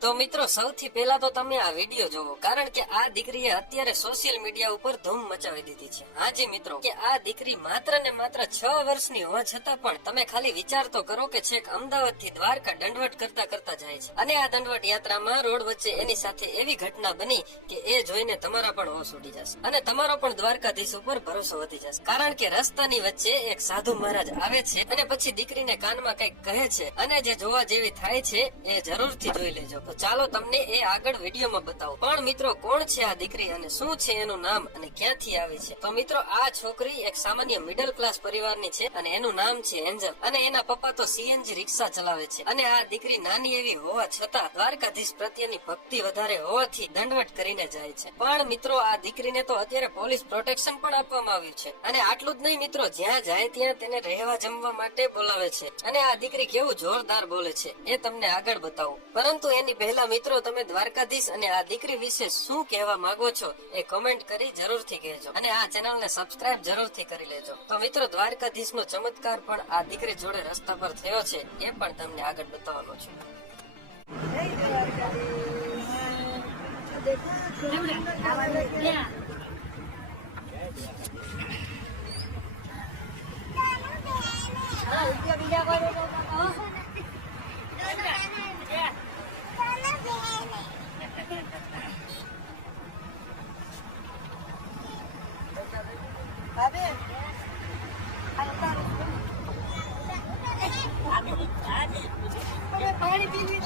તો મિત્રો, સૌથી પહેલા તો તમે આ વીડિયો જોવો, કારણ કે આ દીકરીએ અત્યારે સોશિયલ મીડિયા ઉપર ધૂમ મચાવી દીધી છે. હાજી મિત્રો, કે આ દીકરી માત્ર ને માત્ર છ વર્ષની હોવા છતાં પણ તમે ખાલી વિચાર કરો કે છેક અમદાવાદથી દ્વારકા દંડવટ કરતા કરતા જાય છે. અને આ દંડવટ યાત્રામાં રોડ વચ્ચે એની સાથે એવી ઘટના બની કે એ જોઈને તમારા પણ હોશ ઉડી જશે. અને તમારો પણ દ્વારકાધીશ ઉપર ભરોસો વધી જશે. કારણ કે રસ્તાની વચ્ચે એક સાધુ મહારાજ આવે છે અને પછી દીકરીને કાનમાં કંઈક કહે છે. અને જે જોવા જેવી થાય છે, એ જરૂરથી જોઈ લેજો. તો ચાલો તમને એ આગળ વિડીયોમાં બતાવો. પણ મિત્રો, કોણ છે આ દીકરી અને શું છે એનું નામ અને ક્યાંથી આવે છે? તો મિત્રો, આ છોકરી એક સામાન્ય મિડલ ક્લાસ પરિવારની છે અને એનું નામ છે એન્જલ. અને એના પપ્પા તો સીએનજી રિક્ષા ચલાવે છે. અને આ દીકરી નાની એવી હોવા છતાં દ્વારકાધીશ પ્રત્યેની ભક્તિ વધારે હોવાથી દંડવટ કરીને જાય છે. પણ મિત્રો, આ દીકરીને તો અત્યારે પોલીસ પ્રોટેક્શન પણ આપવામાં આવ્યું છે. અને આટલું જ નહીં મિત્રો, જ્યાં જાય ત્યાં તેને રહેવા જમવા માટે બોલાવે છે. અને આ દીકરી કેવું જોરદાર બોલે છે એ તમને આગળ બતાવું. પરંતુ એની પહેલા મિત્રો તમે દ્વારકાધીશ અને આ દીકરી વિશે શું કહેવા માંગો છો એ કમેન્ટ કરી જરૂરથી કહેજો. અને આ ચેનલને સબસ્ક્રાઇબ જરૂરથી કરી લેજો. તો મિત્રો દ્વારકાધીશ નો ચમત્કાર પણ આ દીકરી જોડે રસ્તા પર થયો છે એ પણ તમને આગળ બતાવવાનો છું. પાણી પીવી